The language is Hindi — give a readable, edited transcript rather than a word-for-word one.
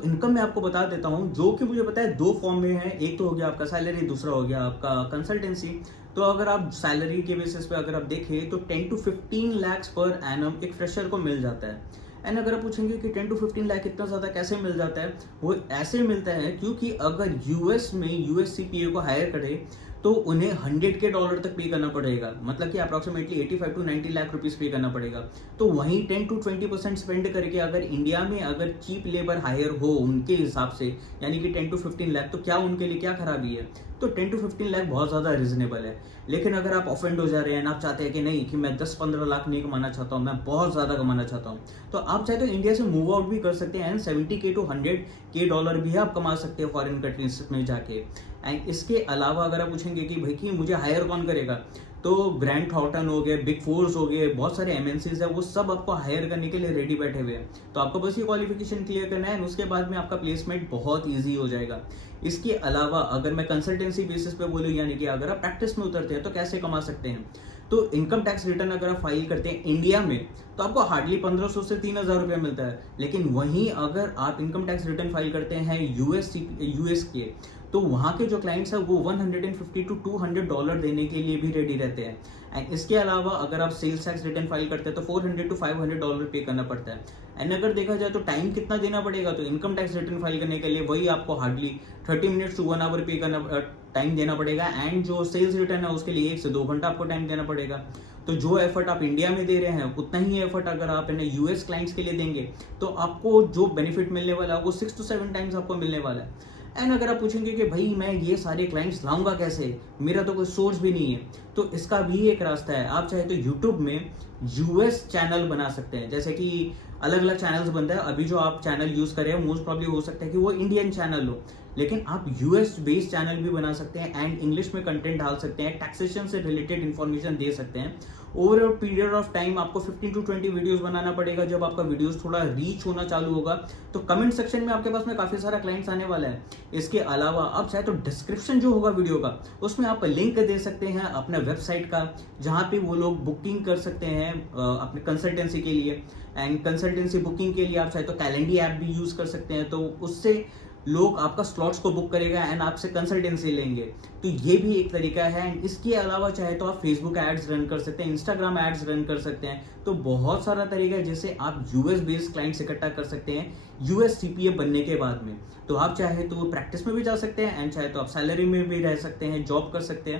इनकम मैं आपको बता देता हूँ, जो कि मुझे पता है 2 फॉर्म में है। एक तो हो गया आपका सैलरी, दूसरा हो गया आपका कंसल्टेंसी। तो अगर आप सैलरी के बेसिस पे अगर आप देखें तो 10 टू 15 लाख पर एनम एक फ्रेशर को मिल जाता है। एंड अगर आप पूछेंगे कि 10 टू 15 लाख इतना ज़्यादा कैसे मिल जाता है, वो ऐसे मिलता है क्योंकि अगर यूएस में यूएस सीपीए को हायर करे तो उन्हें 100 के डॉलर तक पे करना पड़ेगा, मतलब कि अप्रॉक्सीमेटली 85 टू 90 लाख रुपीस पे करना पड़ेगा। तो वहीं 10 टू 20% स्पेंड करके अगर इंडिया में अगर चीप लेबर हायर हो उनके हिसाब से, यानी कि 10 टू 15 लाख, तो क्या उनके लिए क्या खराबी है? तो 10 टू 15 लाख बहुत ज़्यादा रिजनेबल है। लेकिन अगर आप ऑफेंड हो जा रहे हैं, आप चाहते हैं कि नहीं कि मैं 10-15 लाख नहीं कमाना चाहता हूँ, मैं बहुत ज़्यादा कमाना चाहता हूँ, तो आप चाहे तो इंडिया से मूव आउट भी कर सकते हैं। एंड 70 के टू 100 के डॉलर भी आप कमा सकते हैं फॉरेन कंट्रीज में जाके। एंड इसके अलावा अगर आप पूछेंगे कि भाई कि मुझे हायर कौन करेगा, तो ग्रैंड थॉर्टन हो गए, बिग फोर्स हो गए, बहुत सारे एमएनसीज है, वो सब आपको हायर करने के लिए रेडी बैठे हुए हैं। तो आपको बस ये क्वालिफिकेशन क्लियर करना है, उसके बाद में आपका प्लेसमेंट बहुत ईजी हो जाएगा। इसके अलावा अगर मैं कंसल्टेंसी बेसिस पे बोलूँ, यानी कि अगर आप प्रैक्टिस में उतरते हैं तो कैसे कमा सकते हैं, तो इनकम टैक्स रिटर्न अगर आप फाइल करते हैं इंडिया में तो आपको हार्डली 1500 से 3000 रुपये मिलता है। लेकिन वहीं अगर आप इनकम टैक्स रिटर्न फाइल करते हैं यूएस के, तो वहाँ के जो क्लाइंट्स हैं वो 150 टू 200 डॉलर देने के लिए भी रेडी रहते हैं। एंड इसके अलावा अगर आप सेल्स टैक्स रिटर्न फाइल करते हैं तो 400 टू 500 डॉलर पे करना पड़ता है। एंड अगर देखा जाए तो टाइम कितना देना पड़ेगा, तो इनकम टैक्स रिटर्न फाइल करने के लिए वही आपको हार्डली 30 मिनट्स टू 1 आवर पे करना टाइम देना पड़ेगा। एंड जो सेल्स रिटर्न है उसके लिए 1 से 2 घंटा आपको टाइम देना पड़ेगा। तो जो एफर्ट आप इंडिया में दे रहे हैं उतना ही एफर्ट अगर आप इन्हें यूएस क्लाइंट्स के लिए देंगे तो आपको जो बेनिफिट मिलने वाला है वो 6 टू 7 टाइम्स आपको मिलने वाला है। एंड अगर आप पूछेंगे कि भाई मैं ये सारे क्लाइंट्स लाऊंगा कैसे, मेरा तो कोई सोर्स भी नहीं है, तो इसका भी एक रास्ता है। आप चाहे तो यूट्यूब में यूएस चैनल बना सकते हैं। जैसे कि अलग अलग चैनल्स बनता है, अभी जो आप चैनल यूज कर रहे हो मोस्ट प्रॉब्ली हो सकता है कि वो इंडियन चैनल हो, लेकिन आप यूएस बेस्ड चैनल भी बना सकते हैं एंड इंग्लिश में कंटेंट डाल सकते हैं, टैक्सेशन से रिलेटेड इन्फॉर्मेशन दे सकते हैं। Over a period of time आपको 15 टू 20 वीडियोस बनाना पड़ेगा। जब आपका वीडियोस थोड़ा रीच होना चालू होगा तो कमेंट सेक्शन में आपके पास में काफी सारा क्लाइंट्स आने वाला है। इसके अलावा आप चाहे तो डिस्क्रिप्शन जो होगा वीडियो का उसमें आप लिंक दे सकते हैं अपने वेबसाइट का, जहां पे वो लोग बुकिंग कर सकते हैं अपने कंसल्टेंसी के लिए। एंड कंसल्टेंसी बुकिंग के लिए आप चाहे तो कैलेंडर ऐप भी यूज कर सकते हैं, तो उससे लोग आपका स्लॉट्स को बुक करेगा एंड आपसे कंसल्टेंसी लेंगे। तो ये भी एक तरीका है। एंड इसके अलावा चाहे तो आप फेसबुक एड्स रन कर सकते हैं, इंस्टाग्राम एड्स रन कर सकते हैं। तो बहुत सारा तरीका है जिससे आप यूएस बेस्ड क्लाइंट्स इकट्ठा कर सकते हैं यूएस सीपीए बनने के बाद में। तो आप चाहे तो प्रैक्टिस में भी जा सकते हैं एंड चाहे तो आप सैलरी में भी रह सकते हैं, जॉब कर सकते हैं।